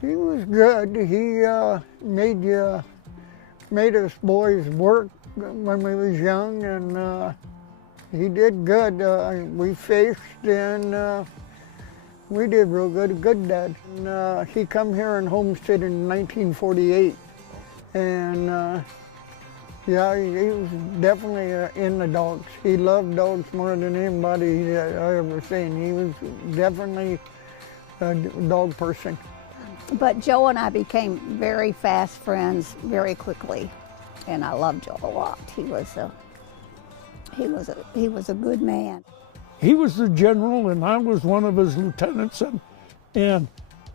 He was good. He made us boys work when we was young, and he did good. We fished, and we did real good. A good dad. And, he come here and homesteaded in 1948, and yeah, he was definitely in the dogs. He loved dogs more than anybody I ever seen. He was definitely a dog person. But Joe and I became very fast friends very quickly, and I loved Joe a lot. He was a good man. He was the general, and I was one of his lieutenants, and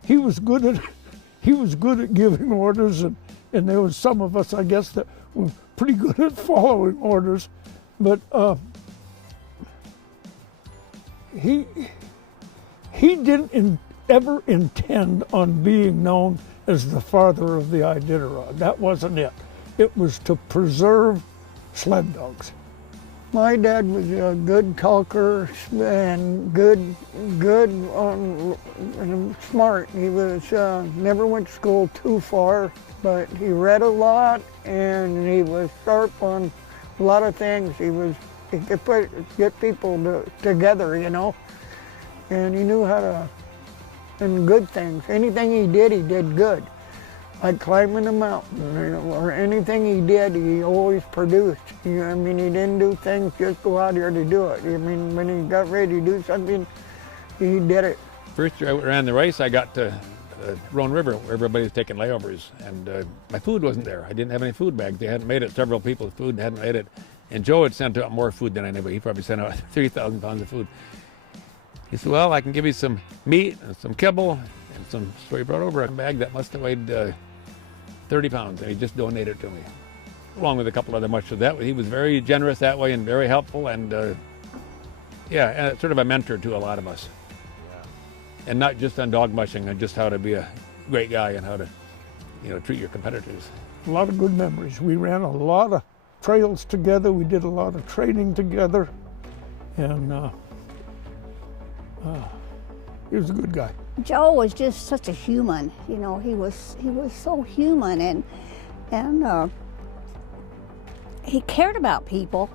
he was good at giving orders, and there was some of us, I guess, that were pretty good at following orders, but he didn't ever intend on being known as the father of the Iditarod. That wasn't it. It was to preserve sled dogs. My dad was a good talker and good and smart. He was never went to school too far, but he read a lot and he was sharp on a lot of things. He could get people together, you know, and he knew how to, and good things. Anything he did good. Like climbing a mountain, or anything he did, he always produced. I mean, he didn't do things just go out here to do it. I mean, when he got ready to do something, he did it. First year I ran the race, I got to Roan River, where everybody was taking layovers, and my food wasn't there. I didn't have any food bags. They hadn't made it. Several people's food hadn't made it. And Joe had sent out more food than anybody. He probably sent out 3,000 pounds of food. He said, well, I can give you some meat and some kibble and some, so he brought over a bag that must have weighed 30 pounds, and he just donated it to me, along with a couple other mushers. He was very generous that way and very helpful, and yeah, and sort of a mentor to a lot of us. Yeah. And not just on dog mushing, and just how to be a great guy and how to, treat your competitors. A lot of good memories. We ran a lot of trails together. We did a lot of training together, and he was a good guy. Joe was just such a human, he was so human, and he cared about people.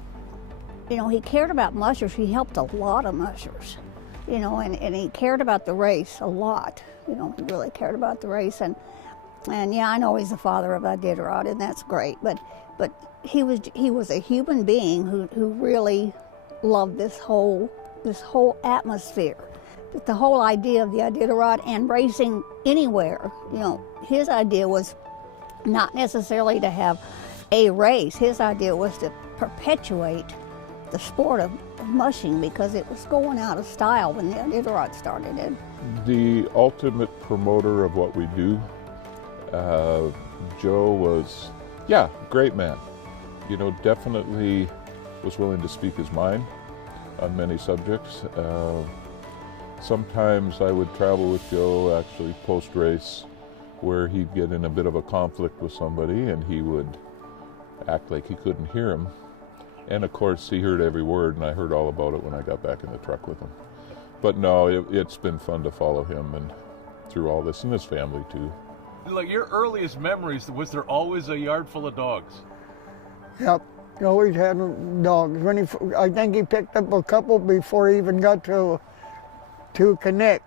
He cared about mushers. He helped a lot of mushers, and he cared about the race a lot. He really cared about the race, and yeah, I know he's the father of Iditarod, and that's great. But he was a human being who really loved this whole atmosphere. But the whole idea of the Iditarod and racing anywhere, his idea was not necessarily to have a race. His idea was to perpetuate the sport of mushing, because it was going out of style when the Iditarod started. The ultimate promoter of what we do, Joe was, great man. Definitely was willing to speak his mind on many subjects. Sometimes I would travel with Joe, actually post-race, where he'd get in a bit of a conflict with somebody and he would act like he couldn't hear him. And of course, he heard every word, and I heard all about it when I got back in the truck with him. But no, it's been fun to follow him and through all this, and his family too. Like your earliest memories, was there always a yard full of dogs? Yep, he always had dogs. I think he picked up a couple before he even got to Connect.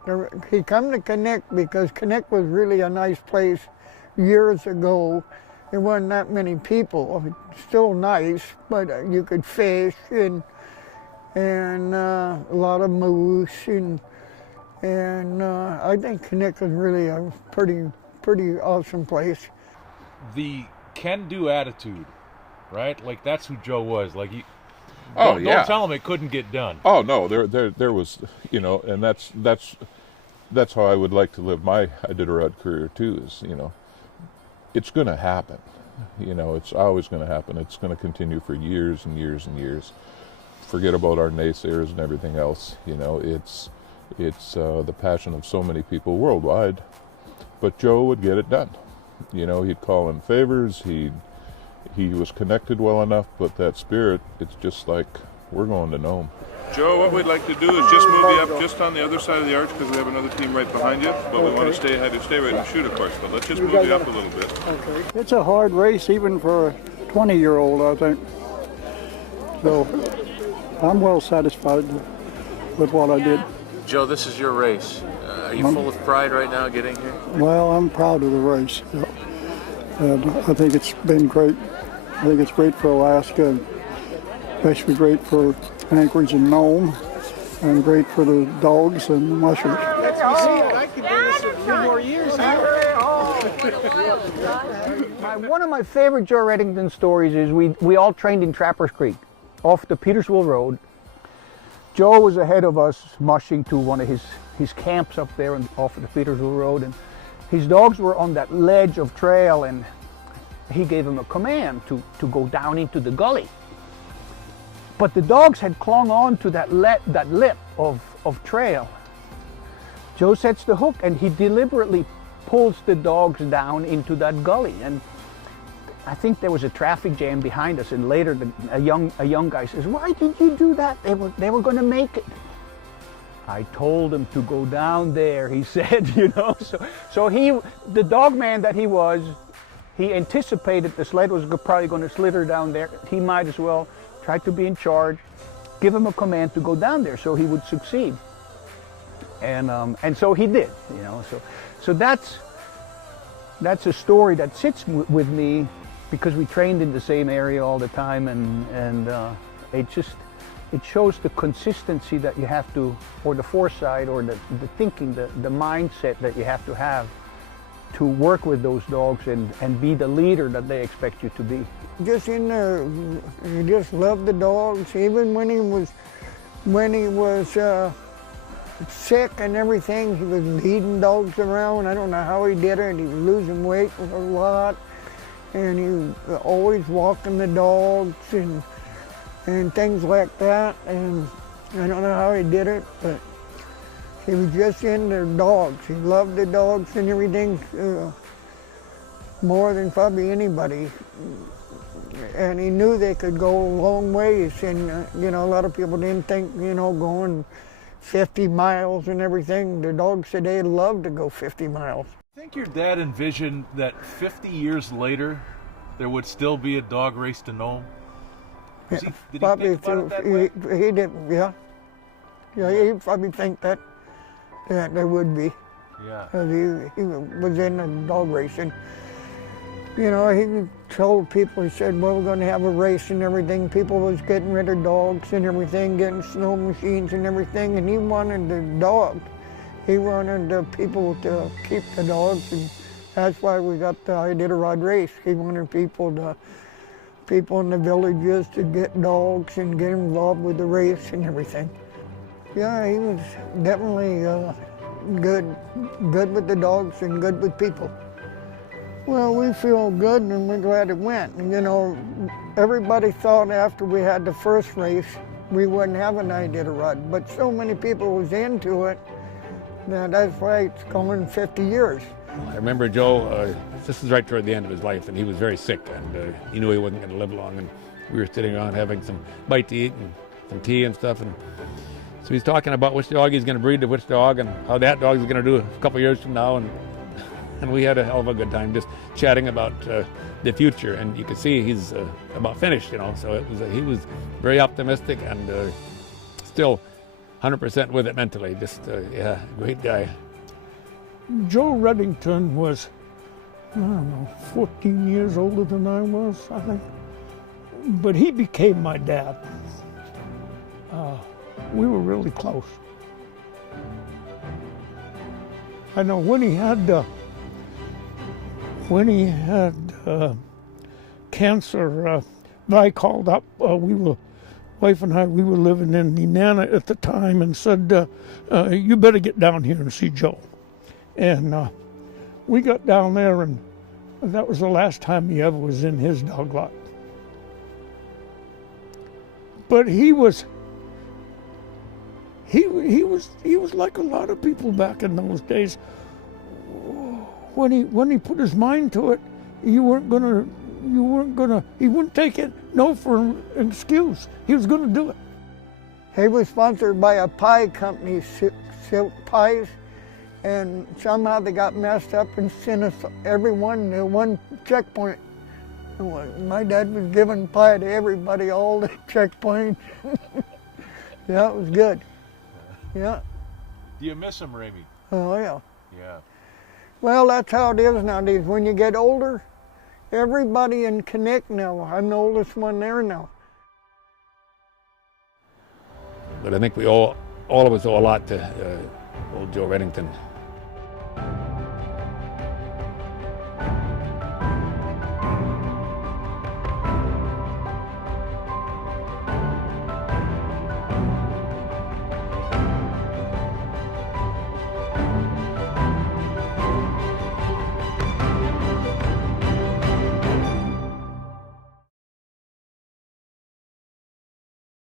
He come to Connect because Connect was really a nice place years ago. There wasn't that many people. Still nice, but you could fish and a lot of moose, and I think Connect was really a pretty awesome place. The can-do attitude, right? Like that's who Joe was. Like he. Don't tell him it couldn't get done. Oh no, there was, and that's how I would like to live my Iditarod career too. Is it's going to happen. It's always going to happen. It's going to continue for years and years and years. Forget about our naysayers and everything else. It's the passion of so many people worldwide. But Joe would get it done. He'd call in favors. He was connected well enough, but that spirit, it's just like, we're going to Nome. Joe, what we'd like to do is just move you up just on the other side of the arch because we have another team right behind you, but we want to stay ahead and stay right and shoot, of course, but let's just move you up a little bit. Okay. It's a hard race even for a 20-year-old, I think. So I'm well satisfied with what I did. Joe, this is your race. Are you full of pride right now getting here? Well, I'm proud of the race. And I think it's been great. I think it's great for Alaska, especially great for Anchorage and Nome, and great for the dogs and the mushers. I could do this a few more years. One of my favorite Joe Redington stories is we all trained in Trappers Creek off the Petersville Road. Joe was ahead of us mushing to one of his camps up there off of the Petersville Road, and his dogs were on that ledge of trail, and he gave him a command to go down into the gully. But the dogs had clung on to that lip of trail. Joe sets the hook and he deliberately pulls the dogs down into that gully. And I think there was a traffic jam behind us, and later a young guy says, "Why did you do that? They were going to make it." I told him to go down there, he said, you know. So he, the dog man that he was, he anticipated the sled was probably going to slither down there. He might as well try to be in charge, give him a command to go down there so he would succeed. And so he did, you know. So that's a story that sits with me because we trained in the same area all the time, and it shows the consistency that you have to, or the foresight, or the thinking, the mindset that you have to work with those dogs and be the leader that they expect you to be. Just in there, he just loved the dogs. Even when he was sick and everything, he was leading dogs around. I don't know how he did it. He was losing weight a lot, and he was always walking the dogs and things like that. And I don't know how he did it, but he was just into dogs. He loved the dogs and everything more than probably anybody. And he knew they could go a long ways. And, you know, a lot of people didn't think, you know, going 50 miles and everything. The dogs today love to go 50 miles. I think your dad envisioned that 50 years later, there would still be a dog race to Nome? Did he think about it that way? He did, yeah. Yeah, he probably think that there would be. Yeah. He was in a dog racing. You know, he told people, he said, well, we're going to have a race and everything. People was getting rid of dogs and everything, getting snow machines and everything, and he wanted the dog. He wanted the people to keep the dogs, and that's why we got the Iditarod race. He wanted people in the villages to get dogs and get involved with the race and everything. Yeah, he was definitely good with the dogs and good with people. Well, we feel good and we're glad it went. You know, everybody thought after we had the first race we wouldn't have an Iditarod, but so many people was into it that's why it's going 50 years. I remember Joe, this was right toward the end of his life, and he was very sick, and he knew he wasn't going to live long, and we were sitting around having some bite to eat and some tea and stuff, and so he's talking about which dog he's going to breed to which dog and how that dog is going to do a couple years from now, and we had a hell of a good time just chatting about the future, and you could see he's about finished, you know, so he was very optimistic and still 100% with it mentally, just, yeah, great guy. Joe Redington was, I don't know, 14 years older than I was, I think. But he became my dad. We were really close. I know when he had cancer, I called up, wife and I, we were living in Nenana at the time, and said, you better get down here and see Joe. And we got down there, and that was the last time he ever was in his dog lot. But he was like a lot of people back in those days. When he put his mind to it, he wouldn't take it no for an excuse. He was gonna do it. He was sponsored by a pie company, Silk Pies, and somehow they got messed up and sent us everyone to one checkpoint. My dad was giving pie to everybody, all the checkpoints. Yeah, it was good. Yeah. Do you miss him, Ramey? Oh, yeah. Yeah. Well, that's how it is nowadays. When you get older, everybody in Connect now. I'm the oldest one there now. But I think we all of us owe a lot to old Joe Redington.